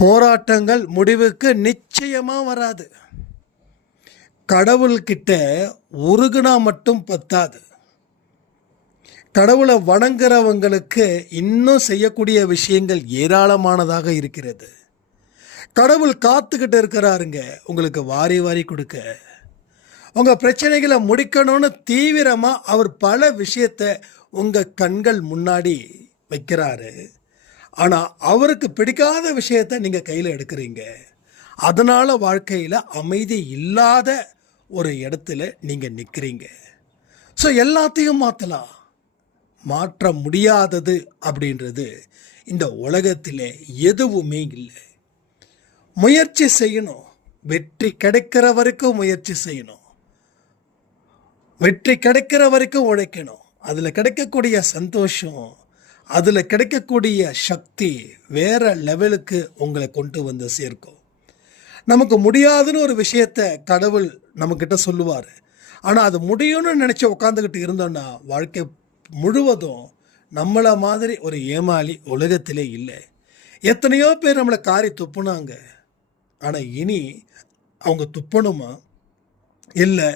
போராட்டங்கள் முடிவுக்கு நிச்சயமாக வராது. கடவுள்கிட்ட உருகுனா மட்டும் பத்தாது. கடவுளை வணங்குறவங்களுக்கு இன்னும் செய்யக்கூடிய விஷயங்கள் ஏராளமானதாக இருக்கிறது. கடவுள் காத்துக்கிட்டு இருக்கிறாருங்க. உங்களுக்கு வாரி வாரி கொடுக்க. உங்கள் பிரச்சனைகளை முடிக்கணும்னு தீவிரமாக அவர் பல விஷயத்தை உங்கள் கண்கள் முன்னாடி வைக்கிறாரு. ஆனால் அவருக்கு பிடிக்காத விஷயத்தை நீங்கள் கையில் எடுக்கிறீங்க. அதனால் வாழ்க்கையில் அமைதி இல்லாத ஒரு இடத்துல நீங்கள் நிற்கிறீங்க ஸோ எல்லாத்தையும் மாற்றலாம் மாற்ற முடியாதது அப்படின்றது இந்த உலகத்தில் எதுவுமே இல்லை. முயற்சி செய்யணும். வெற்றி கிடைக்கிற வரைக்கும் முயற்சி செய்யணும். வெற்றி கிடைக்கிற வரைக்கும் உழைக்கணும். அதில் கிடைக்கக்கூடிய சந்தோஷம் அதில் கிடைக்கக்கூடிய சக்தி வேற லெவலுக்கு உங்களை கொண்டு வந்து சேர்க்கும். நமக்கு முடியாதுன்னு ஒரு விஷயத்த கடவுள் நம்மக்கிட்ட சொல்லுவார். ஆனால் அது முடியும்னு நினச்சி உட்காந்துக்கிட்டு இருந்தோன்னா வாழ்க்கை முழுவதும் நம்மளை மாதிரி ஒரு ஏமாளி உலகத்திலே இல்லை. எத்தனையோ பேர் நம்மளை காரி துப்புனாங்க. ஆனால் இனி அவங்க துப்பணுமா? இல்லை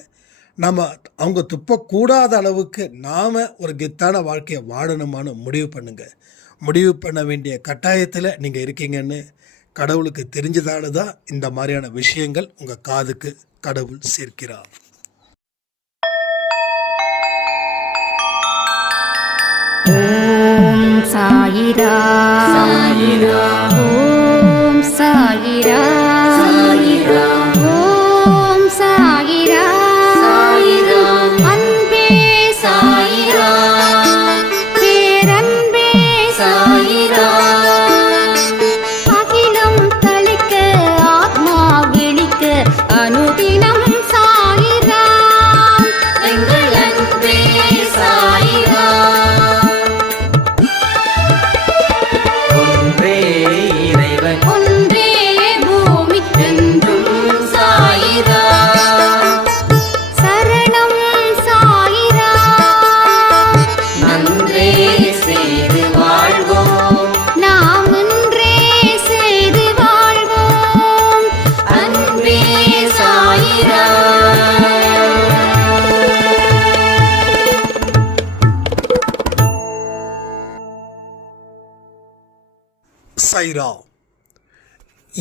நம்ம அவங்க துப்பக்கூடாத அளவுக்கு நாம் ஒரு கெத்தான வாழ்க்கையை வாழணுமான்னு முடிவு பண்ணுங்க. முடிவு பண்ண வேண்டிய கட்டாயத்தில் நீங்கள் இருக்கீங்கன்னு கடவுளுக்கு தெரிஞ்சதால தான் இந்த மாதிரியான விஷயங்கள் உங்கள் காதுக்கு கடவுள் சேர்க்கிறார். ஓம் சாயிரா. சாயிரா. ஓம் சாயிரா. சாயிரா.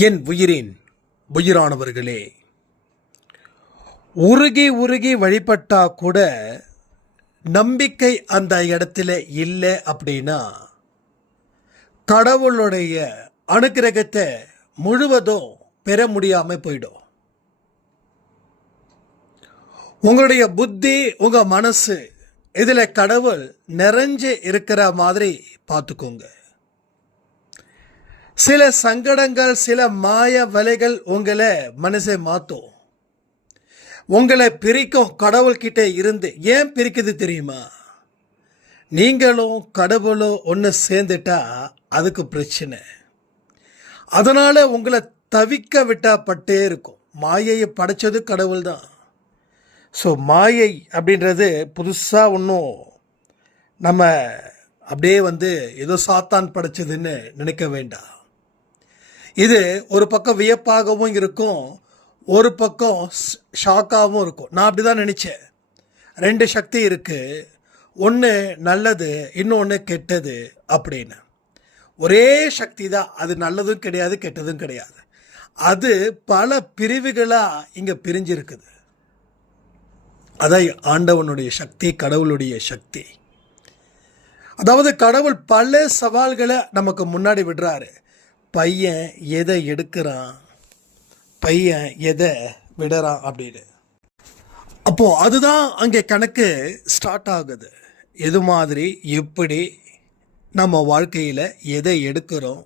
என் உயிரின் உயிரானவர்களே உருகி உருகி வழிபட்டா கூட நம்பிக்கை அந்த இடத்துல இல்லை அப்படின்னா கடவுளுடைய அனுக்கிரகத்தை முழுவதும் பெற முடியாம போயிடும். உங்களுடைய புத்தி உங்க மனசு இதில் கடவுள் நிறைஞ்சு இருக்கிற மாதிரி பார்த்துக்கோங்க. சில சங்கடங்கள் சில மாய வலைகள் உங்களை மனசை மாற்றும் உங்களை பிரிக்கும் கடவுள்கிட்ட இருந்து ஏன் பிரிக்குது தெரியுமா? நீங்களும் கடவுளும் ஒன்று சேர்ந்துட்டா அதுக்கு பிரச்சனை. அதனால் உங்களை தவிக்க விட்டாப்பட்டே இருக்கும். மாயையை படைச்சது கடவுள் தான் ஸோ மாயை அப்படின்றது புதுசாக ஒன்றும் நம்ம அப்படியே வந்து ஏதோ சாத்தான் படைச்சதுன்னு நினைக்க வேண்டாம். இது ஒரு பக்கம் வியப்பாகவும் இருக்கும் ஒரு பக்கம் ஷாக்காகவும் இருக்கும். நான் அப்படி தான் நினச்சேன். ரெண்டு சக்தி இருக்குது ஒன்று நல்லது இன்னொன்று கெட்டது அப்படின்னு. ஒரே சக்தி தான் அது நல்லதும் கிடையாது கெட்டதும் கிடையாது. அது பல பிரிவுகளாக இங்கே பிரிஞ்சிருக்குது. அதான் ஆண்டவனுடைய சக்தி கடவுளுடைய சக்தி. அதாவது கடவுள் பல சவால்களை நமக்கு முன்னாடி விடுறாரு. பையன் எதை எடுக்கிறான்? பையன் எதை விடுறான் அப்படின்னு. அப்போது அதுதான் அங்கே கணக்கு ஸ்டார்ட் ஆகுது. எது மாதிரி எப்படி நம்ம வாழ்க்கையில் எதை எடுக்கிறோம்?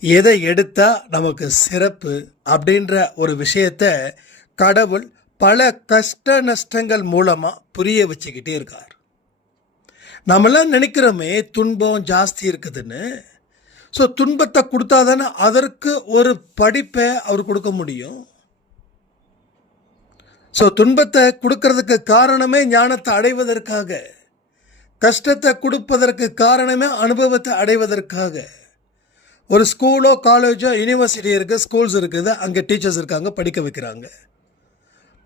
எதை எடுத்தால் நமக்கு சிறப்பு அப்படின்ற ஒரு விஷயத்த கடவுள் பல கஷ்ட நஷ்டங்கள் மூலமாக புரிய வச்சுக்கிட்டே இருக்கார். நம்மளாம் நினைக்கிறோமே துன்பம் ஜாஸ்தி இருக்குதுன்னு. ஸோ துன்பத்தை கொடுத்தா தானே அதற்கு ஒரு படிப்பை அவர் கொடுக்க முடியும். ஸோ துன்பத்தை கொடுக்கறதுக்கு காரணமே ஞானத்தை அடைவதற்காக. கஷ்டத்தை கொடுப்பதற்கு காரணமே அனுபவத்தை அடைவதற்காக. ஒரு ஸ்கூலோ காலேஜோ யூனிவர்சிட்டி இருக்குது ஸ்கூல்ஸ் இருக்குது அங்கே டீச்சர்ஸ் இருக்காங்க படிக்க வைக்கிறாங்க.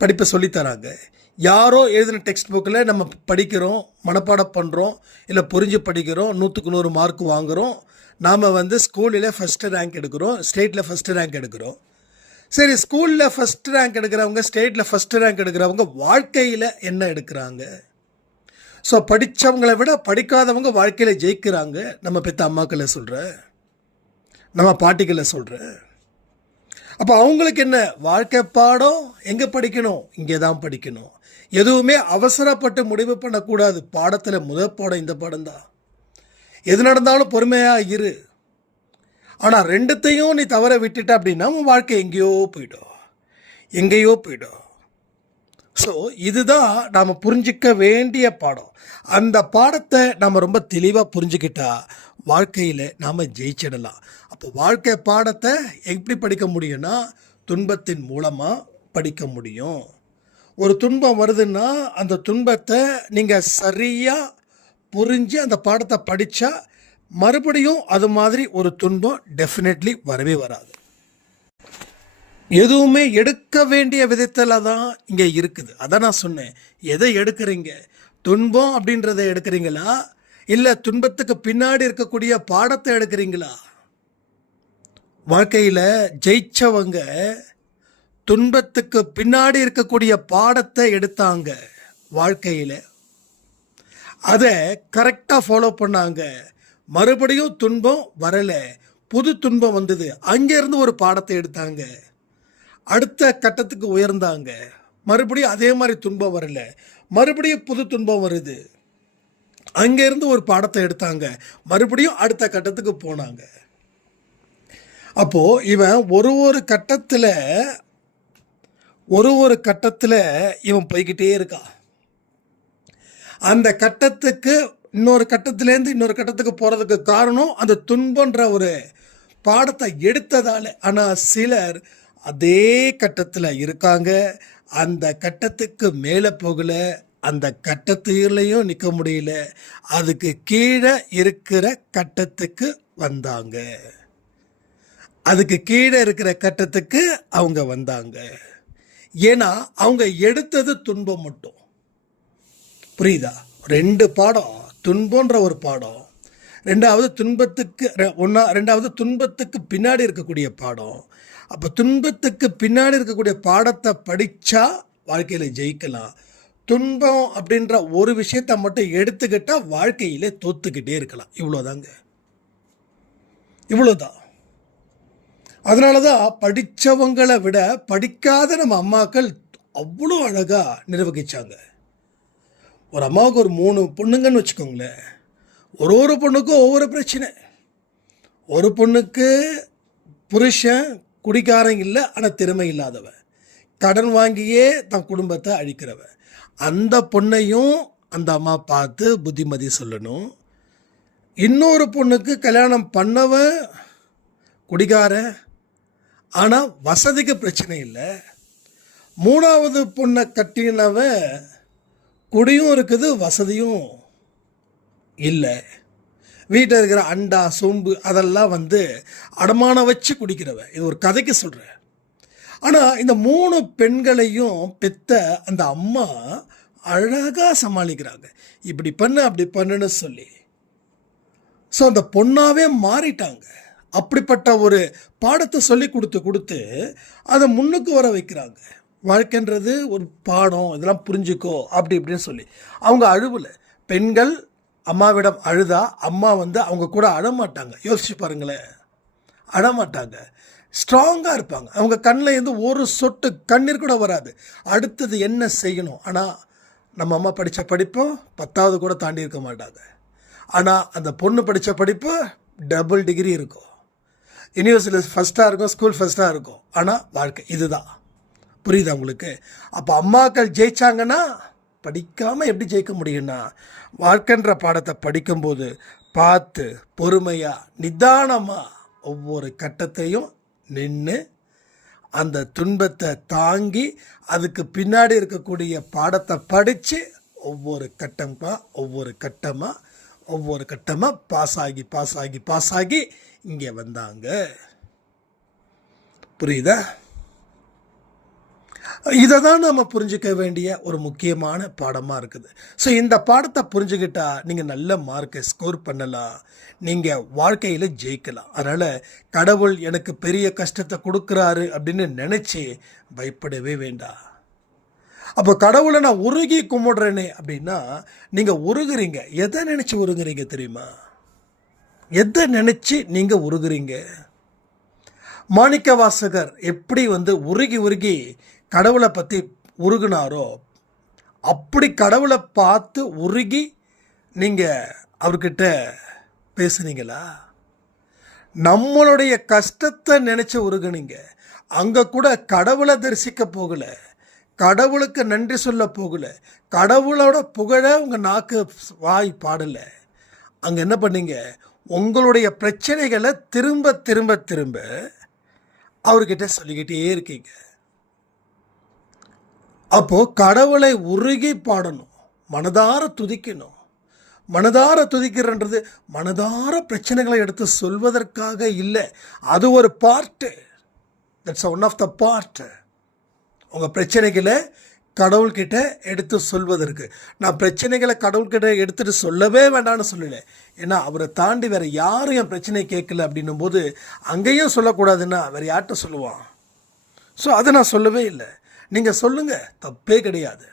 படிப்பை சொல்லித்தராங்க யாரோ எழுதின டெக்ஸ்ட் புக்கில் நம்ம படிக்கிறோம் மனப்பாடம் பண்ணுறோம் இல்லை புரிஞ்சு படிக்கிறோம் நூற்றுக்கு நூறு மார்க் வாங்குகிறோம் நாம் வந்து ஸ்கூலில் ஃபஸ்ட்டு ரேங்க் எடுக்கிறோம் ஸ்டேட்டில் ஃபஸ்ட்டு ரேங்க் எடுக்கிறோம். சரி ஸ்கூலில் ஃபஸ்ட் ரேங்க் எடுக்கிறவங்க ஸ்டேட்டில் ஃபஸ்ட்டு ரேங்க் எடுக்கிறவங்க வாழ்க்கையில் என்ன எடுக்கிறாங்க? ஸோ படித்தவங்களை விட படிக்காதவங்க வாழ்க்கையில் ஜெயிக்கிறாங்க நம்ம பெற்ற அம்மாக்களை சொல்கிறேன் நம்ம பாட்டிகளை சொல்கிறேன் அப்போ அவங்களுக்கு என்ன? வாழ்க்கை பாடம் எங்கே படிக்கணும்? இங்கே தான் படிக்கணும். எதுவுமே அவசரப்பட்டு முடிவு பண்ணக்கூடாது. பாடத்தில் முதல் பாடம் இந்த பாடம் தான் எது நடந்தாலும் பொறுமையாக இரு. ஆனால் ரெண்டுத்தையும் நீ தவற விட்டுட்ட அப்படின்னா உன் வாழ்க்கை எங்கேயோ போயிடும். எங்கேயோ போயிடும். ஸோ இதுதான் நாம் புரிஞ்சிக்க வேண்டிய பாடம். அந்த பாடத்தை நாம் ரொம்ப தெளிவாக புரிஞ்சுக்கிட்டா வாழ்க்கையில் நாம் ஜெயிச்சிடலாம். அப்போ வாழ்க்கை பாடத்தை எப்படி படிக்க முடியும்னா துன்பத்தின் மூலமாக படிக்க முடியும். ஒரு துன்பம் வருதுன்னா அந்த துன்பத்தை நீங்கள் சரியாக புரிஞ்சு அந்த பாடத்தை படித்தா மறுபடியும் அது மாதிரி ஒரு துன்பம் டெஃபினெட்லி வரவே வராது. எதுவுமே எடுக்க வேண்டிய விதத்தில் தான் இங்கே இருக்குது. அதான் நான் சொன்னேன். எதை எடுக்கிறீங்க? துன்பம் அப்படின்றத எடுக்கிறீங்களா? இல்லை துன்பத்துக்கு பின்னாடி இருக்கக்கூடிய பாடத்தை எடுக்கிறீங்களா? வாழ்க்கையில் ஜெயிச்சவங்க துன்பத்துக்கு பின்னாடி இருக்கக்கூடிய பாடத்தை எடுத்தாங்க வாழ்க்கையில். அதை கரெக்டாக ஃபாலோ பண்ணாங்க. மறுபடியும் துன்பம் வரலை. புது துன்பம் வந்தது. அங்கேருந்து ஒரு பாடத்தை எடுத்தாங்க. அடுத்த கட்டத்துக்கு உயர்ந்தாங்க. மறுபடியும் அதே மாதிரி துன்பம் வரல. மறுபடியும் புது துன்பம் வருது. அங்கேருந்து ஒரு பாடத்தை எடுத்தாங்க. மறுபடியும் அடுத்த கட்டத்துக்கு போனாங்க. அப்போது இவன் ஒரு ஒரு கட்டத்தில் ஒரு ஒரு கட்டத்தில் இவன் போய்கிட்டே இருக்கான். அந்த கட்டத்துக்கு இன்னொரு கட்டத்திலேருந்து இன்னொரு கட்டத்துக்கு போகிறதுக்கு காரணம் அந்த துன்பன்ற ஒரு பாடத்தை எடுத்ததால். ஆனால் சிலர் அதே கட்டத்தில் இருக்காங்க. அந்த கட்டத்துக்கு மேலே போகல. அந்த கட்டத்திலையும் நிற்க முடியல. அதுக்கு கீழே இருக்கிற கட்டத்துக்கு வந்தாங்க. அதுக்கு கீழே இருக்கிற கட்டத்துக்கு அவங்க வந்தாங்க. ஏன்னா அவங்க எடுத்தது துன்பம் மட்டும். புரியுதா? ரெண்டு பாடம் துன்பன்ற ஒரு பாடம். ரெண்டாவது துன்பத்துக்கு ரெ- ரெண்டாவது துன்பத்துக்கு பின்னாடி இருக்கக்கூடிய பாடம். அப்போ துன்பத்துக்கு பின்னாடி இருக்கக்கூடிய பாடத்தை படித்தா வாழ்க்கையில் ஜெயிக்கலாம். துன்பம் அப்படின்ற ஒரு விஷயத்தை மட்டும் எடுத்துக்கிட்டால் வாழ்க்கையிலே தோத்துக்கிட்டே இருக்கலாம். இவ்வளோதாங்க இவ்வளோதான் அதனால தான் படித்தவங்களை விட படிக்காத நம்ம அம்மாக்கள் அவ்வளோ அழகாக நிர்வகித்தாங்க ஒரு அம்மாவுக்கு ஒரு மூணு பொண்ணுங்கன்னு வச்சுக்கோங்களேன். ஒரு ஒரு பொண்ணுக்கும் ஒவ்வொரு பிரச்சனை. ஒரு பொண்ணுக்கு புருஷன் குடிக்காரன் இல்லை ஆனால் திறமை இல்லாதவன். கடன் வாங்கியே தன் குடும்பத்தை அழிக்கிறவன். அந்த பொண்ணையும் அந்த அம்மா பார்த்து புத்திமதி சொல்லணும். இன்னொரு பொண்ணுக்கு கல்யாணம் பண்ணவன் குடிகாரன் ஆனால் வசதிக்கு பிரச்சனை இல்லை. மூணாவது பொண்ணை கட்டினவன் குடியும் இருக்குது வசதியும் இல்லை. வீட்டில் இருக்கிற அண்டா சொம்பு அதெல்லாம் வந்து அடமானம் வச்சு குடிக்கிறவ. இது ஒரு கதைக்கு சொல்கிறேன் ஆனால் இந்த மூணு பெண்களையும் பெத்த அந்த அம்மா அழகாக சமாளிக்கிறாங்க. இப்படி பண்ணு அப்படி பண்ணுன்னு சொல்லி. ஸோ அந்த பொண்ணாவே மாறிட்டாங்க. அப்படிப்பட்ட ஒரு பாடத்தை சொல்லி கொடுத்து கொடுத்து அதை முன்னுக்கு வர வைக்கிறாங்க. வாழ்க்கைன்றது ஒரு பாடம் இதெல்லாம் புரிஞ்சுக்கோ அப்படி இப்படின்னு சொல்லி. அவங்க அழுவலை. பெண்கள் அம்மாவிடம் அழுதா அம்மா வந்து அவங்க கூட அழமாட்டாங்க. யோசிச்சு பாருங்களேன். அழமாட்டாங்க. ஸ்ட்ராங்காக இருப்பாங்க. அவங்க கண்ணில் இருந்து ஒரு சொட்டு கண்ணீர் கூட வராது. அடுத்தது என்ன செய்யணும்? ஆனால் நம்ம அம்மா படித்த படிப்பும் பத்தாவது கூட தாண்டி இருக்க மாட்டாங்க. ஆனால் அந்த பொண்ணு படித்த படிப்பு டபுள் டிகிரி இருக்கும். யூனிவர்சிட்டி ஃபஸ்ட்டாக இருக்கும் ஸ்கூல் ஃபஸ்ட்டாக இருக்கும். ஆனால் வாழ்க்கை இதுதான். புரியுதா உங்களுக்கு? அப்போ அம்மாக்கள் ஜெயிச்சாங்கன்னா படிக்காமல் எப்படி ஜெயிக்க முடியும்னா வாழ்க்கைன்ற பாடத்தை படிக்கும்போது பார்த்து பொறுமையாக நிதானமாக ஒவ்வொரு கட்டத்தையும் நின்று அந்த துன்பத்தை தாங்கி அதுக்கு பின்னாடி இருக்கக்கூடிய பாடத்தை படித்து ஒவ்வொரு கட்டமாக ஒவ்வொரு கட்டமாக ஒவ்வொரு கட்டமாக பாஸ் ஆகி பாஸ் ஆகி பாஸ் ஆகி இங்கே வந்தாங்க. புரியுதா? இதை தான் நம்ம புரிஞ்சுக்க வேண்டிய ஒரு முக்கியமான பாடமாக இருக்குது. ஸோ இந்த பாடத்தை புரிஞ்சுக்கிட்டா நீங்கள் நல்ல மார்க்கை ஸ்கோர் பண்ணலாம். நீங்கள் வாழ்க்கையில் ஜெயிக்கலாம். அதனால் கடவுள் எனக்கு பெரிய கஷ்டத்தை கொடுக்குறாரு அப்படின்னு நினச்சி பயப்படவே வேண்டாம். அப்போ கடவுளை நான் உருகி கும்பிடுறேனே அப்படின்னா நீங்கள் உருகுறீங்க. எதை நினச்சி உருகுறீங்க தெரியுமா? எதை நினச்சி நீங்கள் உருகுறீங்க? மாணிக்க வாசகர் எப்படி வந்து உருகி உருகி கடவுளை பற்றி உருகுனாரோ அப்படி கடவுளை பார்த்து உருகி நீங்கள் அவர்கிட்ட பேசுனீங்களா? நம்மளுடைய கஷ்டத்தை நினச்சி உருகுனீங்க. அங்கே கூட கடவுளை தரிசிக்க போகல. கடவுளுக்கு நன்றி சொல்ல போகல. கடவுளோட புகழ உங்கள் நாக்கு வாய் பாடலை. அங்கே என்ன பண்ணீங்க? உங்களுடைய பிரச்சனைகளை திரும்ப திரும்ப திரும்ப அவர்கிட்ட சொல்லிக்கிட்டே இருக்கீங்க. அப்போ கடவுளை உருகி பாடணும் மனதார துதிக்கணும். மனதார துதிக்கிறன்றது மனதார பிரச்சனைகளை எடுத்து சொல்வதற்காக இல்லை. அது ஒரு part that's one of the part உங்கள் பிரச்சனைகளை கடவுள்கிட்ட எடுத்து சொல்வதற்கு. நான் பிரச்சனைகளை கடவுள்கிட்ட எடுத்துகிட்டு சொல்லவே வேண்டாம்னு சொல்லலை. ஏன்னா அவரை தாண்டி வேறு யாரும் என் பிரச்சனை கேட்கல அப்படின்னும் போது அங்கேயும் சொல்லக்கூடாதுன்னா வேறு யார்கிட்ட சொல்லுவான்? ஸோ அதை நான் சொல்லவே இல்லை. நீங்கள் சொல்லுங்கள் தப்பே கிடையாது.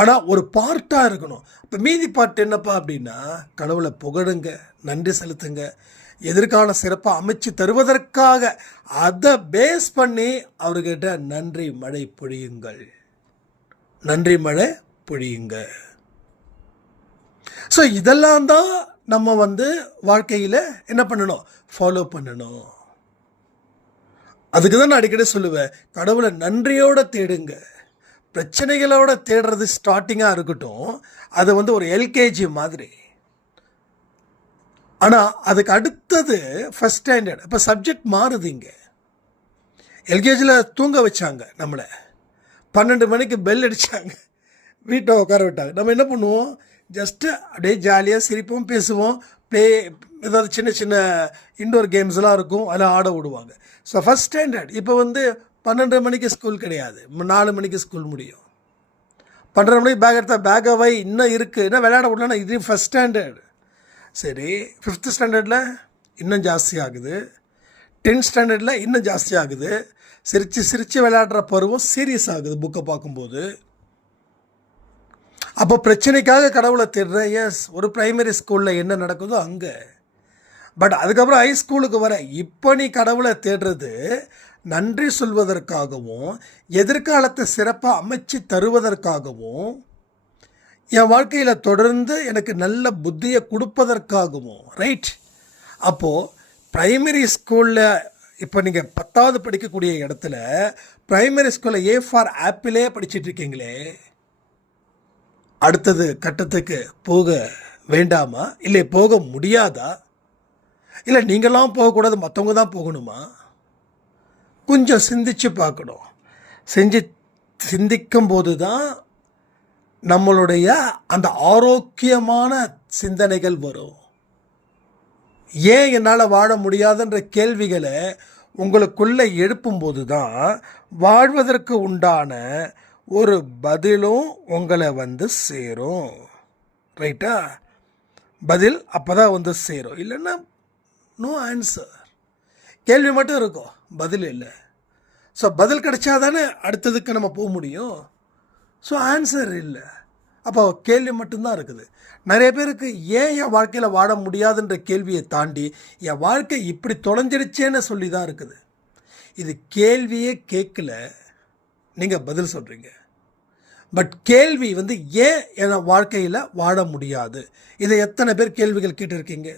ஆனால் ஒரு பார்ட்டாக இருக்கணும். இப்போ மீதி பார்ட் என்னப்பா அப்படின்னா கடவுளை புகழுங்க நன்றி செலுத்துங்க எதிர்கால சிறப்பாக அமைச்சு தருவதற்காக. அதை பேஸ் பண்ணி அவர்கிட்ட நன்றி மழை பொழியுங்கள். நன்றி மழை பொழியுங்க ஸோ இதெல்லாம் தான் நம்ம வந்து வாழ்க்கையில் என்ன பண்ணணும்? ஃபாலோ பண்ணணும். அதுக்கு தான் நான் அடிக்கடி சொல்லுவேன் கடவுளை நன்றியோட தேடுங்க. பிரச்சனைகளோட தேடுறது ஸ்டார்டிங்காக இருக்கட்டும் அது வந்து ஒரு எல்கேஜி மாதிரி. ஆனால் அதுக்கு அடுத்தது ஃபஸ்ட் ஸ்டாண்டர்ட் இப்போ சப்ஜெக்ட் மாறுது இங்கே. எல்கேஜியில் தூங்க வச்சாங்க நம்மளை. பன்னெண்டு மணிக்கு பெல் அடித்தாங்க வீட்டை உட்கார விட்டாங்க. நம்ம என்ன பண்ணுவோம்? ஜஸ்ட்டு அப்படியே ஜாலியாக சிரிப்போம் பேசுவோம். ப்ளே ஏதாவது சின்ன சின்ன இண்டோர் கேம்ஸ்லாம் இருக்கும் அதெல்லாம் ஆட விடுவாங்க. ஸோ ஃபஸ்ட் ஸ்டாண்டர்ட் இப்போ வந்து பன்னெண்டு மணிக்கு ஸ்கூல் கிடையாது. நாலு மணிக்கு ஸ்கூல் முடியும். பன்னெண்டு மணிக்கு பேக் எடுத்தால் பேக்கை வை இன்னும் இருக்குது இன்னும் விளையாட விடலன்னா இது ஃபஸ்ட் ஸ்டாண்டர்ட் சரி ஃபிஃப்த்து ஸ்டாண்டர்டில் இன்னும் ஜாஸ்தி ஆகுது. டென்த் ஸ்டாண்டர்டில் இன்னும் ஜாஸ்தி ஆகுது. சிரித்து சிரித்து விளையாடுற பருவம் சீரியஸ் ஆகுது புக்கை பார்க்கும்போது. அப்போ பிரச்சனைக்காக கடவுளை தேடுறேன் எஸ் ஒரு ப்ரைமரி ஸ்கூலில் என்ன நடக்குதோ அங்கே. பட் அதுக்கப்புறம் ஹை ஸ்கூலுக்கு வர இப்போ நீ கடவுளை தேடுறது நன்றி சொல்வதற்காகவும் எதிர்காலத்தை சிறப்பாக அமைச்சு தருவதற்காகவும் என் வாழ்க்கையில் தொடர்ந்து எனக்கு நல்ல புத்தியை கொடுப்பதற்காகவும் ரைட் அப்போது ப்ரைமரி ஸ்கூலில் இப்போ நீங்கள் பத்தாவது படிக்கக்கூடிய இடத்துல ப்ரைமரி ஸ்கூலில் ஏ ஃபார் ஆப்பிளே படிச்சிட்டு இருக்கீங்களே. அடுத்தது கட்டத்துக்கு போக வேண்டாமா? இல்லை போக முடியாதா? இல்லை நீங்களாம் போகக்கூடாது மற்றவங்க தான் போகணுமா? கொஞ்சம் சிந்திச்சு பார்க்கணும். செஞ்சு சிந்திக்கும் போது தான் நம்மளுடைய அந்த ஆரோக்கியமான சிந்தனைகள் வரும். ஏன் என்னால் வாழ முடியாதுன்ற கேள்விகளை உங்களுக்குள்ளே எழுப்பும்போது தான் வாழ்வதற்கு உண்டான ஒரு பதிலும் உங்களை வந்து சேரும். ரைட்டா பதில் அப்போ தான் வந்து சேரும். இல்லைன்னா நோ ஆன்சர் கேள்வி மட்டும் இருக்கும். பதில் இல்லை. ஸோ பதில் கிடைச்சா தானே அடுத்ததுக்கு நம்ம போக முடியும்? ஸோ ஆன்சர் இல்லை. அப்போ கேள்வி மட்டும்தான் இருக்குது. நிறைய பேருக்கு ஏன் என் வாழ்க்கையில் வாழ முடியாதுன்ற கேள்வியை தாண்டி என் வாழ்க்கை இப்படி தொலைஞ்சிடுச்சேன்னு சொல்லி தான் இருக்குது. இது கேள்வியே கேட்கல. நீங்கள் பதில் சொல்கிறீங்க பட் கேள்வி வந்து ஏன் என் வாழ்க்கையில் வாழ முடியாது? இதை எத்தனை பேர் கேள்விகள் கேட்டிருக்கீங்க?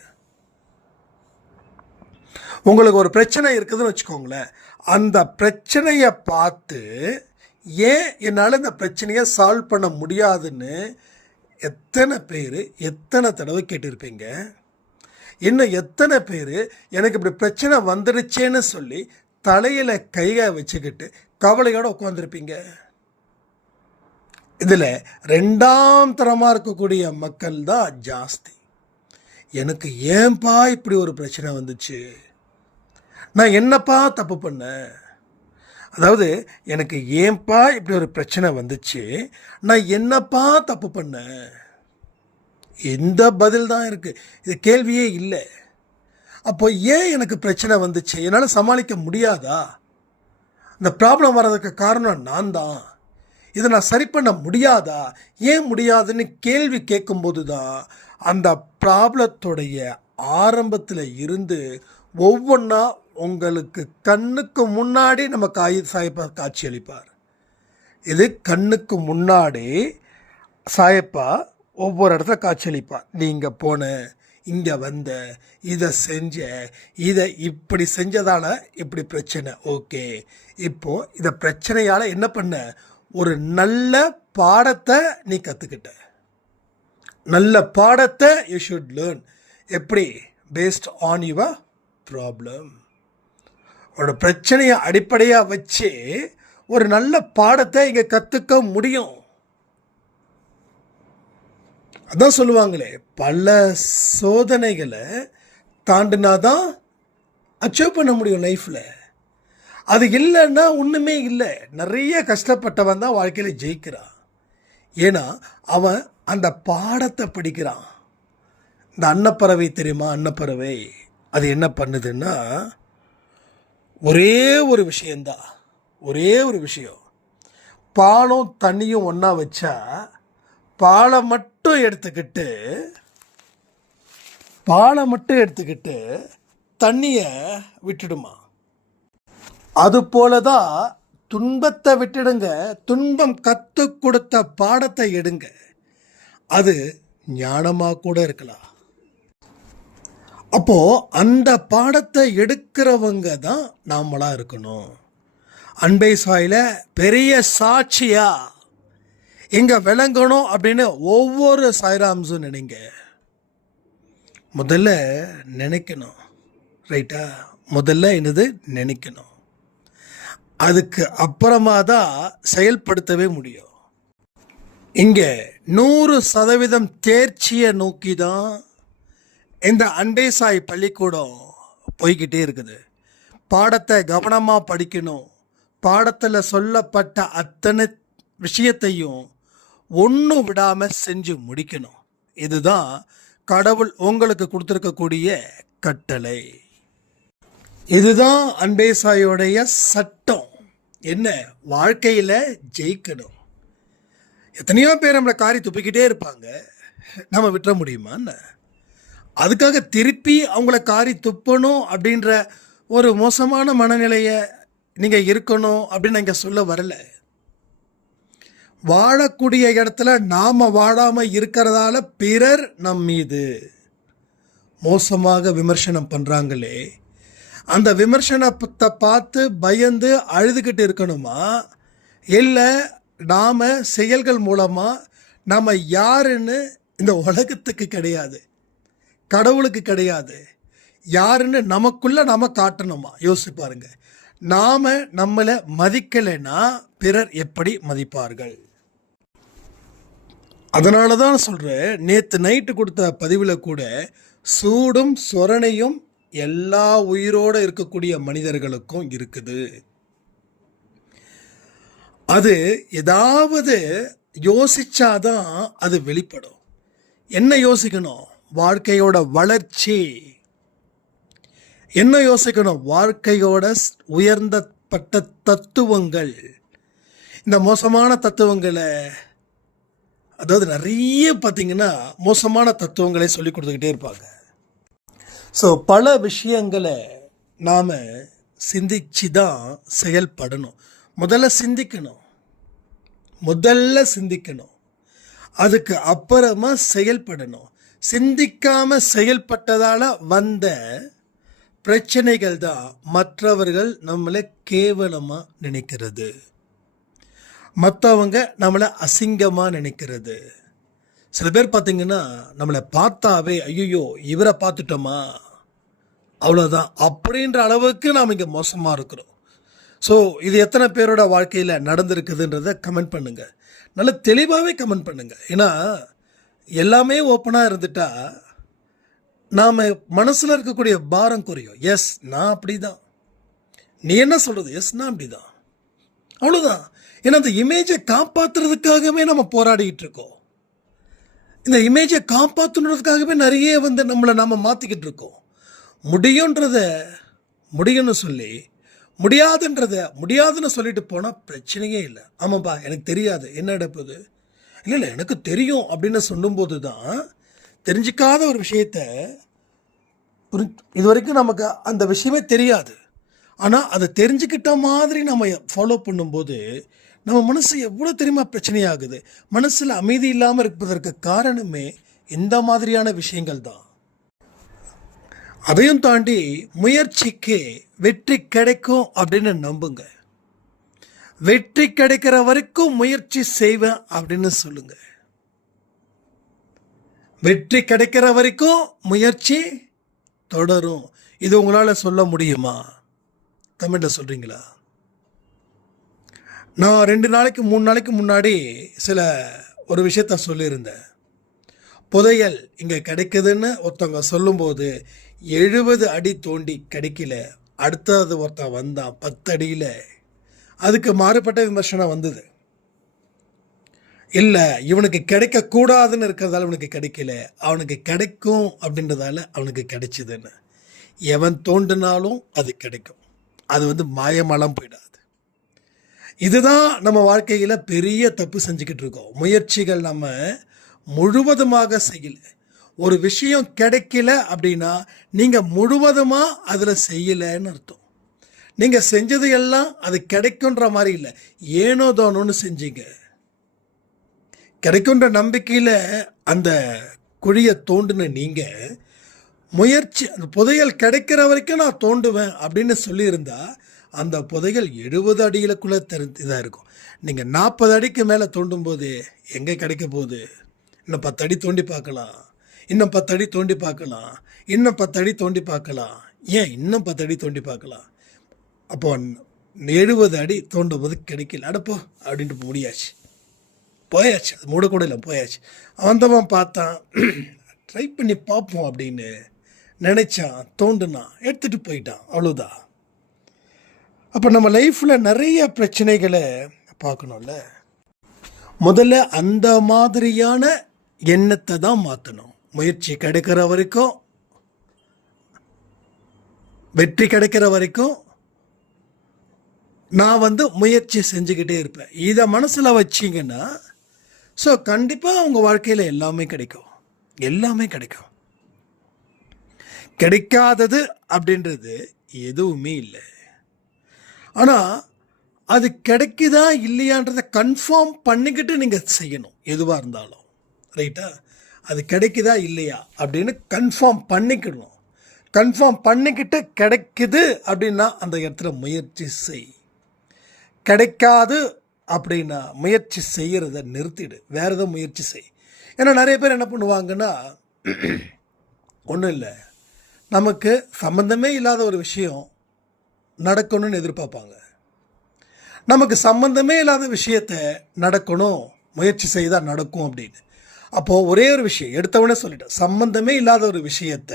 உங்களுக்கு ஒரு பிரச்சனை இருக்குதுன்னு வச்சுக்கோங்களேன். அந்த பிரச்சனையை பார்த்து ஏன் என்னால் இந்த பிரச்சனையை சால்வ் பண்ண முடியாதுன்னு எத்தனை பேர் எத்தனை தடவை கேட்டிருப்பீங்க? இன்னும் எத்தனை பேர் எனக்கு இப்படி பிரச்சனை வந்துடுச்சேன்னு சொல்லி தலையில் கையை வச்சுக்கிட்டு கவலையோடு உட்காந்துருப்பீங்க இதில் ரெண்டாம் தரமாக இருக்கக்கூடிய மக்கள் தான் ஜாஸ்தி. எனக்கு ஏன்பா இப்படி ஒரு பிரச்சனை வந்துச்சு? நான் என்னப்பா தப்பு பண்ணேன்? அதாவது எனக்கு ஏன்பா இப்படி ஒரு பிரச்சனை வந்துச்சு? நான் என்னப்பா தப்பு பண்ணேன்? எந்த பதில் தான் இருக்குது இது கேள்வியே இல்லை. அப்போ ஏன் எனக்கு பிரச்சனை வந்துச்சு? என்னால் சமாளிக்க முடியாதா? இந்த ப்ராப்ளம் வர்றதுக்கு காரணம் நான் தான் இதை நான் சரி பண்ண முடியாதா? ஏன் முடியாதுன்னு கேள்வி கேட்கும்போது தான் அந்த ப்ராப்ளத்துடைய ஆரம்பத்தில் இருந்து ஒவ்வொன்றா உங்களுக்கு கண்ணுக்கு முன்னாடி நம்ம காய் சாயப்பா காட்சியளிப்பார் இது கண்ணுக்கு முன்னாடி சாயப்பா ஒவ்வொரு இடத்துல காட்சியளிப்பார் நீங்கள் போன இங்கே வந்த இதை செஞ்ச இதை இப்படி செஞ்சதால இப்படி பிரச்சனை. ஓகே. இப்போ இந்த பிரச்சனையால் என்ன பண்ண? ஒரு நல்ல பாடத்தை நீ கற்றுக்கிட்ட நல்ல பாடத்தை யூ ஷுட் லேர்ன் எப்படி? பேஸ்ட் ஆன் யுவர் ப்ராப்ளம் உன்னோட பிரச்சனையை அடிப்படையாக வச்சு ஒரு நல்ல பாடத்தை இங்கே கற்றுக்க முடியும். அதான் சொல்லுவாங்களே பல சோதனைகளை தாண்டினா தான் அச்சீவ் பண்ண முடியும் லைஃப்பில் அது இல்லைன்னா ஒன்றுமே இல்லை. நிறைய கஷ்டப்பட்டவன் தான் வாழ்க்கையில் ஜெயிக்கிறான். ஏன்னா அவன் அந்த பாடத்தை படிக்கிறான். இந்த அன்னப்பறவை தெரியுமா? அன்னப்பறவை. அது என்ன பண்ணுதுன்னா ஒரே ஒரு விஷயந்தான் ஒரே ஒரு விஷயம். பாலும் தண்ணியும் ஒன்றா வச்சா பாலை மட்டும் எடுத்துக்கிட்டு பாலை மட்டும் எடுத்துக்கிட்டு தண்ணியை விட்டுடுமா? அது போல தான் துன்பத்தை விட்டுடுங்க. துன்பம் கற்றுக் கொடுத்த பாடத்தை எடுங்க. அது ஞானமாக கூட இருக்கலாம். அப்போ அந்த பாடத்தை எடுக்கிறவங்க தான் நாமளா இருக்கணும். அன்பை சாயில் பெரிய சாட்சியா எங்கே விளங்கணும் அப்படின்னு ஒவ்வொரு சாய்ராம்ஸும் நினைங்க. முதல்ல நினைக்கணும். ரைட்டா? முதல்ல என்னது? நினைக்கணும். அதுக்கு அப்புறமா தான் செயல்படுத்தவே முடியும். இங்கே நூறு சதவீதம் தேர்ச்சியை நோக்கி தான் இந்த அண்டேசாய் பள்ளிக்கூடம் போய்கிட்டே இருக்குது. பாடத்தை கவனமாக படிக்கணும். பாடத்தில் சொல்லப்பட்ட அத்தனை விஷயத்தையும் ஒன்றும் விடாமல் செஞ்சு முடிக்கணும். இதுதான் கடவுள் உங்களுக்கு கொடுத்துருக்கக்கூடிய கட்டளை. இதுதான் அன்பேசாயோடைய சட்டம். என்ன? வாழ்க்கையில் ஜெயிக்கணும். எத்தனையோ பேர் நம்மளை காரி துப்பிக்கிட்டே இருப்பாங்க. நம்ம விட்டுற முடியுமா என்ன? அதுக்காக திருப்பி அவங்கள காரி துப்பணும் அப்படின்ற ஒரு மோசமான மனநிலையை நீங்கள் இருக்கணும் அப்படின்னு இங்கே சொல்ல வரல. வாழக்கூடிய இடத்துல நாம் வாழாமல் இருக்கிறதால பிறர் நம் மீது மோசமாக விமர்சனம் பண்ணுறாங்களே அந்த விமர்சனத்தை பார்த்து பயந்து அழுதுகிட்டு இருக்கணுமா? இல்லை நாம் செயல்கள் மூலமாக நாம் யாருன்னு இந்த உலகத்துக்கு கிடையாது. கடவுளுக்கு கிடையாது. யாருன்னு நமக்குள்ளே நம்ம காட்டணுமா? யோசிச்சு பாருங்க. நாம் நம்மளை மதிக்கலைன்னா பிறர் எப்படி மதிப்பார்கள்? அதனால தான் சொல்கிறேன் நேற்று நைட்டு கொடுத்த பதிவில் கூட சூடும் சொரணையும் எல்லா உயிரோடு இருக்கக்கூடிய மனிதர்களுக்கும் இருக்குது. அது ஏதாவது யோசிச்சாதான் அது வெளிப்படும். என்ன யோசிக்கணும்? வாழ்க்கையோட வளர்ச்சி. என்ன யோசிக்கணும்? வாழ்க்கையோட உயர்ந்தப்பட்ட தத்துவங்கள். இந்த மோசமான தத்துவங்களை அதாவது நிறைய பார்த்தீங்கன்னா மோசமான தத்துவங்களை சொல்லி கொடுத்துக்கிட்டே இருப்பாங்க. ஸோ பல விஷயங்களை நாம் சிந்திச்சு தான் செயல்படணும். முதல்ல சிந்திக்கணும். முதல்ல சிந்திக்கணும். அதுக்கு அப்புறமா செயல்படணும். சிந்திக்காம செயல்பட்டதால் வந்த பிரச்சனைகள் தான் மற்றவர்கள் நம்மளை கேவலமாக நினைக்கிறது. மற்றவங்க நம்மளை அசிங்கமாக நினைக்கிறது. சில பேர் பார்த்தீங்கன்னா நம்மளை பார்த்தாவே ஐயோ இவரை பார்த்துட்டோமா? அவ்வளோதான் அப்படின்ற அளவுக்கு நாம் இங்கே மோசமாக இருக்கிறோம். ஸோ இது எத்தனை பேரோட வாழ்க்கையில் நடந்திருக்குதுன்றத கமெண்ட் பண்ணுங்கள் நல்ல தெளிவாகவே கமெண்ட் பண்ணுங்கள் ஏன்னா எல்லாமே ஓப்பனாக இருந்துட்டா நாம் மனசில் இருக்கக்கூடிய பாரம் குறையும். எஸ் நான் அப்படி தான் நீ என்ன சொல்கிறது எஸ் நான் அப்படி தான் அவ்வளோதான் ஏன்னா அந்த இமேஜை காப்பாற்றுறதுக்காகவே நம்ம போராடிக்கிட்டு இருக்கோம். இந்த இமேஜை காப்பாற்றணுன்றதுக்காகவே நிறைய வந்து நம்மளை நாம் மாற்றிக்கிட்டு இருக்கோம். முடியுன்றத முடியும்னு சொல்லி முடியாதுன்றத முடியாதுன்னு சொல்லிட்டு போனால் பிரச்சனையே இல்லை. ஆமாப்பா எனக்கு தெரியாது. என்ன நடப்புது? இல்லை இல்லை எனக்கு தெரியும் அப்படின்னு சொல்லும்போது தான் தெரிஞ்சிக்காத ஒரு விஷயத்த புரி இது வரைக்கும் நமக்கு அந்த விஷயமே தெரியாது. ஆனால் அதை தெரிஞ்சுக்கிட்ட மாதிரி நம்ம ஃபாலோ பண்ணும்போது நம்ம மனசு எவ்வளோ தெரியுமா பிரச்சனையாகுது? மனசில் அமைதி இல்லாமல் இருப்பதற்கு காரணமே இந்த மாதிரியான விஷயங்கள் தான். அதையும் தாண்டி முயற்சிக்கு வெற்றி கிடைக்கும் அப்படின்னு நம்புங்க. வெற்றி கிடைக்கிற வரைக்கும் முயற்சி செய்வேன் அப்படின்னு சொல்லுங்க. வெற்றி கிடைக்கிற வரைக்கும் முயற்சி தொடரும். இது உங்களால் சொல்ல முடியுமா? தமிழில் சொல்கிறீங்களா நான் ரெண்டு நாளைக்கு மூணு நாளைக்கு முன்னாடி சில ஒரு விஷயத்த சொல்லியிருந்தேன். புதையல் இங்கே கிடைக்குதுன்னு ஒருத்தவங்க சொல்லும்போது எழுபது அடி தோண்டி கிடைக்கல அடுத்தது ஒருத்தன் வந்தான் பத்து அடியில் அதுக்கு மாறுபட்ட விமர்சனம் வந்தது. இல்லை இவனுக்கு கிடைக்கக்கூடாதுன்னு இருக்கிறதால இவனுக்கு கிடைக்கல. அவனுக்கு கிடைக்கும் அப்படின்றதால அவனுக்கு கிடைச்சிதுன்னு. எவன் தோண்டினாலும் அது கிடைக்கும். அது வந்து மாயமாலாம் போயிடாது. இதுதான் நம்ம வாழ்க்கையில் பெரிய தப்பு செஞ்சுக்கிட்டு இருக்கோம். முயற்சிகள் நம்ம முழுவதுமாக செய்யல. ஒரு விஷயம் கிடைக்கல அப்படின்னா நீங்கள் முழுவதுமாக அதில் செய்யலைன்னு அர்த்தம். நீங்கள் செஞ்சது எல்லாம் அது கிடைக்குன்ற மாதிரி இல்லை. ஏனோ தானோன்னு செஞ்சீங்க. கிடைக்குன்ற நம்பிக்கையில் அந்த குழியை தோண்டின நீங்கள் முயற்சி அந்த புதையல் கிடைக்கிற வரைக்கும் நான் தோண்டுவேன் அப்படின்னு சொல்லியிருந்தா அந்த புதையல் எழுபது அடிகளுக்குள்ளே தெரி இதாக இருக்கும். நீங்கள் நாற்பது அடிக்கு மேலே தோண்டும் போது எங்கே கிடைக்க போகுது? இன்னும் பத்து அடி தோண்டி பார்க்கலாம். இன்னும் பத்தடி தோண்டி பார்க்கலாம். இன்னும் பத்தடி தோண்டி பார்க்கலாம். ஏன் இன்னும் பத்தடி தோண்டி பார்க்கலாம்? அப்போ எழுபது அடி தோண்டும் போது கிடைக்கல. அடப்போ அப்படின்ட்டு முடியாச்சு. போயாச்சு. அது மூடக்கூட இல்லை போயாச்சு. அவந்தவன் பார்த்தான். ட்ரை பண்ணி பார்ப்போம் அப்படின்னு நினச்சான். தோண்டுனான். எடுத்துகிட்டு போயிட்டான். அவ்வளோதான் அப்போ நம்ம லைஃப்பில் நிறைய பிரச்சனைகளை பார்க்கணும்ல. முதல்ல அந்த மாதிரியான எண்ணத்தை தான் மாற்றணும் முயற்சி கிடைக்கிற வரைக்கும் வெற்றி கிடைக்கிற வரைக்கும் நான் வந்து முயற்சி செஞ்சுக்கிட்டே இருப்பேன். இதை மனசில் வச்சிங்கன்னா ஸோ கண்டிப்பாக உங்கள் வாழ்க்கையில் எல்லாமே கிடைக்கும். எல்லாமே கிடைக்கும். கிடைக்காதது அப்படின்றது எதுவுமே இல்லை. ஆனால் அது கிடைக்குதா இல்லையான்றதை கன்ஃபார்ம் பண்ணிக்கிட்டு நீங்கள் செய்யணும் எதுவாக இருந்தாலும். ரைட்டா அது கிடைக்குதா இல்லையா அப்படின்னு கன்ஃபார்ம் பண்ணிக்கணும் கன்ஃபார்ம் பண்ணிக்கிட்டு கிடைக்குது அப்படின்னா அந்த இடத்துல முயற்சி செய். கிடைக்காது அப்படின்னா முயற்சி செய்கிறத நிறுத்திடு. வேற ஏதோ முயற்சி செய். ஏன்னா நிறைய பேர் என்ன பண்ணுவாங்கன்னா ஒன்றும் இல்லை. நமக்கு சம்மந்தமே இல்லாத ஒரு விஷயம் நடக்கணும்னு எதிர்பார்ப்பாங்க. நமக்கு சம்மந்தமே இல்லாத விஷயத்த நடக்கணும் முயற்சி செய்தால் நடக்கும் அப்படின்னு. அப்போது ஒரே ஒரு விஷயம் எடுத்தவொடனே சொல்லிட்டேன். சம்பந்தமே இல்லாத ஒரு விஷயத்த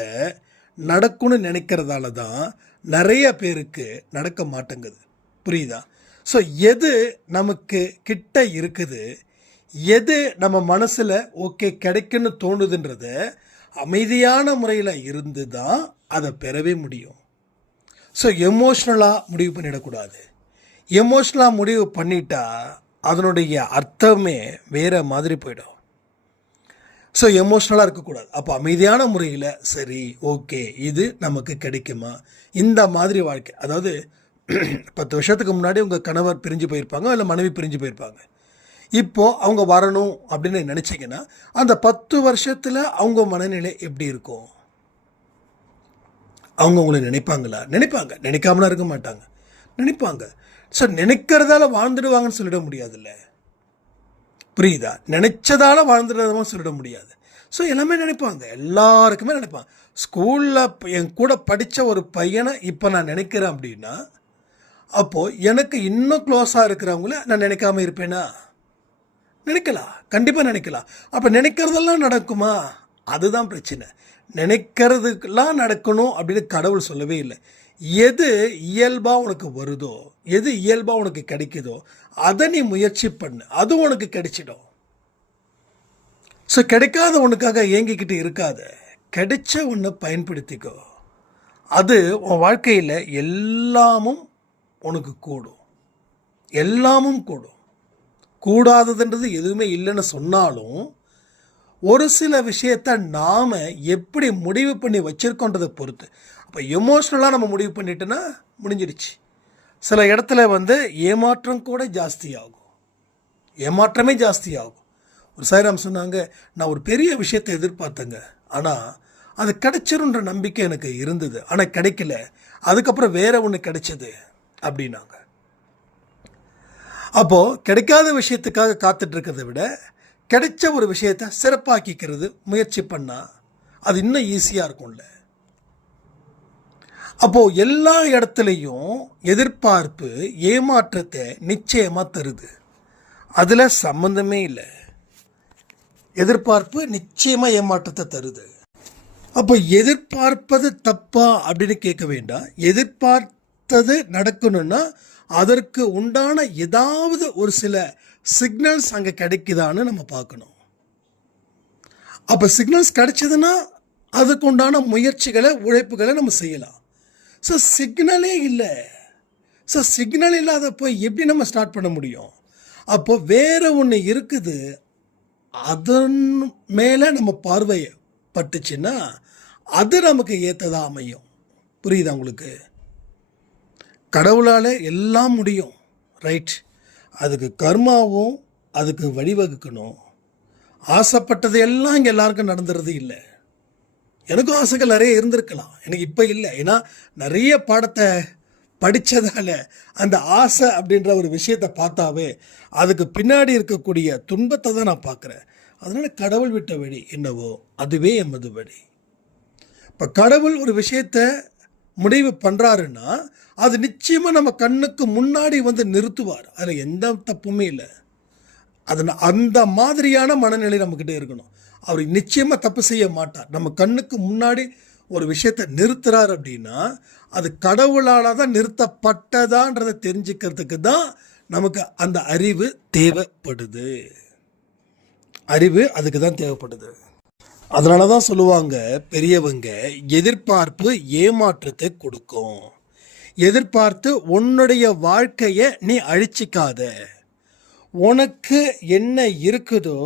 நடக்கும்னு நினைக்கிறதால தான் நிறைய பேருக்கு நடக்க மாட்டேங்குது. புரியுதா? ஸோ எது நமக்கு கிட்ட இருக்குது எது நம்ம மனசில் ஓகே கிடைக்குன்னு தோணுதுன்றத அமைதியான முறையில் இருந்து தான் அதை பெறவே முடியும். ஸோ எமோஷ்னலாக முடிவு பண்ணிடக்கூடாது. எமோஷ்னலாக முடிவு பண்ணிட்டா அதனுடைய அர்த்தமே வேறு மாதிரி போயிடும். ஸோ எமோஷ்னலாக இருக்கக்கூடாது. அப்போ அமைதியான முறையில் சரி ஓகே இது நமக்கு கிடைக்குமா? இந்த மாதிரி வாழ்க்கை. அதாவது பத்து வருஷத்துக்கு முன்னாடி உங்கள் கணவர் பிரிஞ்சு போயிருப்பாங்க இல்லை மனைவி பிரிஞ்சு போயிருப்பாங்க. இப்போது அவங்க வரணும் அப்படின்னு நினச்சிங்கன்னா அந்த பத்து வருஷத்தில் அவங்க மனநிலை எப்படி இருக்கும்? அவங்க உங்களை நினைப்பாங்களா? நினைப்பாங்க. நினைக்காமலாம் இருக்க மாட்டாங்க. நினைப்பாங்க. ஸோ நினைக்கிறதால வாழ்ந்துடுவாங்கன்னு சொல்லிட முடியாதுல்ல. புரியுதா? நினைச்சதால வாழ்ந்துடுறதும் சொல்லிட முடியாது. ஸோ எல்லாமே நினைப்பாங்க. எல்லாருக்குமே நினைப்பாங்க. ஸ்கூலில் என் கூட படித்த ஒரு பையனை இப்போ நான் நினைக்கிறேன் அப்படின்னா அப்போது எனக்கு இன்னும் க்ளோஸாக இருக்கிறவங்கள நான் நினைக்காம இருப்பேனா? நினைக்கலாம். கண்டிப்பாக நினைக்கலாம். அப்போ நினைக்கிறதெல்லாம் நடக்குமா? அதுதான் பிரச்சனை. நினைக்கிறதுக்கெல்லாம் நடக்கணும் அப்படின்னு கடவுள் சொல்லவே இல்லை. எது இயல்பாக உனக்கு வருதோ எது இயல்பாக உனக்கு கிடைக்குதோ அதை நீ முயற்சி பண்ணு. அது உனக்கு கிடைச்சிடும். ஸோ கிடைக்காத ஒன்றுக்காக ஏங்கிக்கிட்டு இருக்காத. கிடைச்ச ஒன்று பயன்படுத்திக்கோ. அது உன் வாழ்க்கையில் எல்லாமும் உனக்கு கூடும். எல்லாமும் கூடும். கூடாததுன்றது எதுவுமே இல்லைன்னு சொன்னாலும் ஒரு சில விஷயத்த நாம் எப்படி முடிவு பண்ணி வச்சிருக்கோன்றதை பொறுத்து அப்போ எமோஷ்னலாக நம்ம முடிவு பண்ணிட்டோன்னா முடிஞ்சிடுச்சு. சில இடத்துல வந்து ஏமாற்றம் கூட ஜாஸ்தியாகும். ஏமாற்றமே ஜாஸ்தியாகும். ஒரு சாய்ராம் சொன்னாங்க நான் ஒரு பெரிய விஷயத்தை எதிர்பார்த்தேங்க. ஆனால் அது கிடைச்சிருன்ற நம்பிக்கை எனக்கு இருந்தது. ஆனால் கிடைக்கல. அதுக்கப்புறம் வேற ஒன்று கிடைச்சது. அப்படின்னாங்க. அப்போது கிடைக்காத விஷயத்துக்காக காத்துட்ருக்கிறத விட கிடைச்ச ஒரு விஷயத்தை சிறப்பாக்கிக்கிறது முயற்சி பண்ணால் அது இன்னும் ஈஸியாக இருக்கும்ல. அப்போது எல்லா இடத்துலையும் எதிர்பார்ப்பு ஏமாற்றத்தை நிச்சயமாக தருது. அதில் சம்மந்தமே இல்லை. எதிர்பார்ப்பு நிச்சயமாக ஏமாற்றத்தை தருது. அப்போ எதிர்பார்ப்பது தப்பா அப்படின்னு கேட்க வேண்டாம். எதிர்பார்த்தது நடக்கணும்னா அதற்கு உண்டான ஏதாவது ஒரு சில சிக்னல்ஸ் அங்கே கிடைக்குதான்னு நம்ம பார்க்கணும். அப்போ சிக்னல்ஸ் கிடைச்சதுன்னா அதுக்கு உண்டான முயற்சிகளை உழைப்புகளை நம்ம செய்யலாம். ஸோ சிக்னலே இல்லை. ஸோ சிக்னல் இல்லாத போய் எப்படி நம்ம ஸ்டார்ட் பண்ண முடியும்? அப்போது வேறு ஒன்று இருக்குது. அதன் மேலே நம்ம பார்வை பட்டுச்சுன்னா அது நமக்கு ஏற்றதாக அமையும். புரியுதா உங்களுக்கு? கடவுளால் எல்லாம் முடியும். ரைட் அதுக்கு கர்மாவும் அதுக்கு வழிவகுக்கணும். ஆசைப்பட்டது எல்லாம் இங்கே எல்லாருக்கும் நடந்துறது இல்லை. எனக்கும் ஆசைகள் நிறைய இருந்திருக்கலாம். எனக்கு இப்போ இல்லை. ஏன்னா நிறைய பாடத்தை படித்ததால அந்த ஆசை அப்படின்ற ஒரு விஷயத்தை பார்த்தாவே அதுக்கு பின்னாடி இருக்கக்கூடிய துன்பத்தை தான் நான் பார்க்குறேன். அதனால் கடவுள் விட்ட வழி என்னவோ அதுவே எமது வழி. இப்போ கடவுள் ஒரு விஷயத்தை முடிவு பண்ணுறாருன்னா அது நிச்சயமாக நம்ம கண்ணுக்கு முன்னாடி வந்து நிறுத்துவார். அதில் எந்த தப்புமே இல்லை. அது அந்த மாதிரியான மனநிலை நம்மக்கிட்ட இருக்கணும். அவர் நிச்சயமாக தப்பு செய்ய மாட்டார். நம்ம கண்ணுக்கு முன்னாடி ஒரு விஷயத்தை நிறுத்துறார் அப்படின்னா அது கடவுளால் தான் நிறுத்தப்பட்டதான்றதை தெரிஞ்சுக்கிறதுக்கு தான் நமக்கு அந்த அறிவு தேவைப்படுது. அறிவு அதுக்கு தான் தேவைப்படுது. அதனால தான் சொல்லுவாங்க பெரியவங்க எதிர்பார்ப்பு ஏமாற்றத்தை கொடுக்கும். எதிர்பார்த்து உன்னுடைய வாழ்க்கையை நீ அழிச்சிக்காத. உனக்கு என்ன இருக்குதோ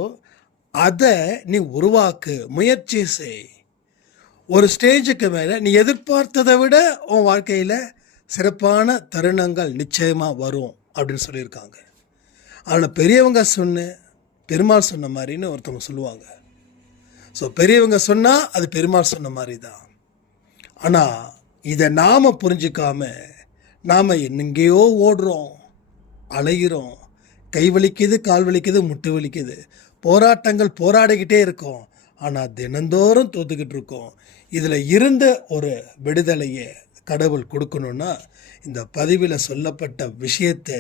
அதை நீ உருவாக்கு முயற்சி செய். ஒரு ஸ்டேஜுக்கு மேலே நீ எதிர்பார்த்ததை விட உன் வாழ்க்கையில் சிறப்பான தருணங்கள் நிச்சயமாக வரும் அப்படின்னு சொல்லியிருக்காங்க. ஆனால் பெரியவங்க சொன்ன பெருமாள் சொன்ன மாதிரின்னு ஒருத்தவங்க சொல்லுவாங்க. ஸோ பெரியவங்க சொன்னால் அது பெருமாள் சொன்ன மாதிரி தான் ஆனால் இதை நாம் புரிஞ்சுக்காம நாம் எங்கேயோ ஓடுறோம் அலைகிறோம் கை வலிக்குது கால் வலிக்குது முட்டு வலிக்குது. போராட்டங்கள் போராடிக்கிட்டே இருக்கோம். ஆனால் தினந்தோறும் தோத்துக்கிட்டு இருக்கோம். இதில் இருந்த ஒரு விடுதலையை கடவுள் கொடுக்கணும்னா இந்த பதிவில் சொல்லப்பட்ட விஷயத்தை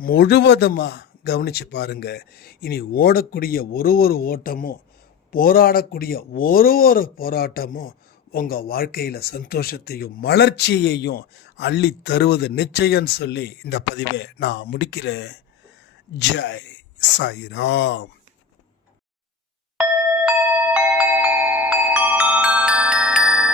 முழுவதுமாக கவனித்து பாருங்கள் இனி ஓடக்கூடிய ஒரு ஒரு ஓட்டமும் போராடக்கூடிய ஒரு ஒரு போராட்டமும் உங்கள் வாழ்க்கையில் சந்தோஷத்தையும் மலர்ச்சியையும் அள்ளி தருவது நிச்சயம்னு சொல்லி இந்த பதிவை நான் முடிக்கிறேன். ஜெய் சாய்ராம்.